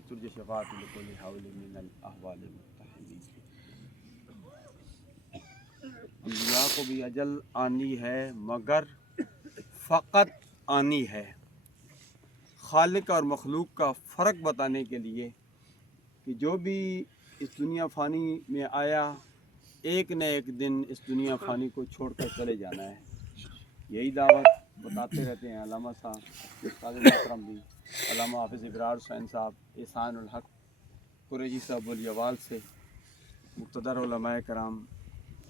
ترج شفاعت لكل حول من الاحوال المتحدین۔ انبیاء کو بھی اجل آنی ہے مگر فقط آنی ہے۔ خالق اور مخلوق کا فرق بتانے کے لیے کہ جو بھی اس دنیا فانی میں آیا ایک نہ ایک دن اس دنیا فانی کو چھوڑ کر چلے جانا ہے۔ یہی دعوت بتاتے رہتے ہیں علامہ صاحب، استاد محترم بھی علامہ حافظ ابرار حسین صاحب، احسان الحق قریشی صاحب ولیوال سے مقتدر علماء کرام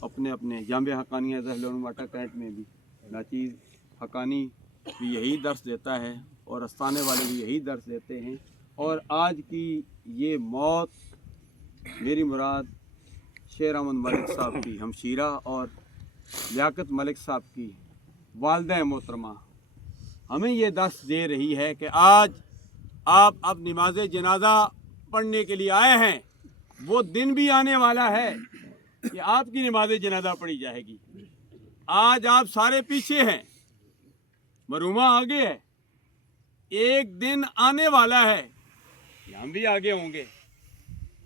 اپنے اپنے جامع حقانیہ ذہل علوم کینٹ میں بھی ناچیز حقانی بھی یہی درس دیتا ہے اور استانے والے بھی یہی درس دیتے ہیں۔ اور آج کی یہ موت میری مراد شیر احمد ملک صاحب کی ہمشیرہ اور لیاقت ملک صاحب کی والدہ محترمہ ہمیں یہ درس دے رہی ہے کہ آج آپ اب نماز جنازہ پڑھنے کے لیے آئے ہیں، وہ دن بھی آنے والا ہے کہ آپ کی نماز جنازہ پڑھی جائے گی۔ آج آپ سارے پیچھے ہیں، مرحومہ آگے ہے، ایک دن آنے والا ہے کہ ہم بھی آگے ہوں گے،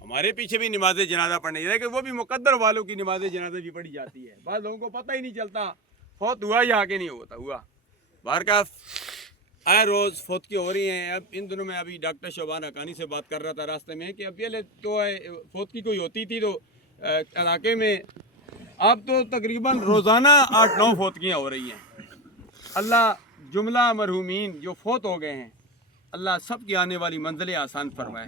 ہمارے پیچھے بھی نماز جنازہ پڑھنے جائے کہ وہ بھی مقدر والوں کی نماز جنازہ بھی پڑھی جاتی ہے۔ بعض لوگوں کو پتہ ہی نہیں چلتا فوت ہوا یا آگے نہیں ہوتا ہوا۔ باہر کا آئے روز فوت کی ہو رہی ہیں۔ اب ان دنوں میں ابھی ڈاکٹر شعبان حقانی سے بات کر رہا تھا راستے میں کہ اب یہ تو فوت کی کوئی ہوتی تھی تو علاقے میں اب تو تقریباً روزانہ 8-9 فوتکیاں ہو رہی ہیں۔ اللہ جملہ مرحومین جو فوت ہو گئے ہیں، اللہ سب کی آنے والی منزلیں آسان فرمائے۔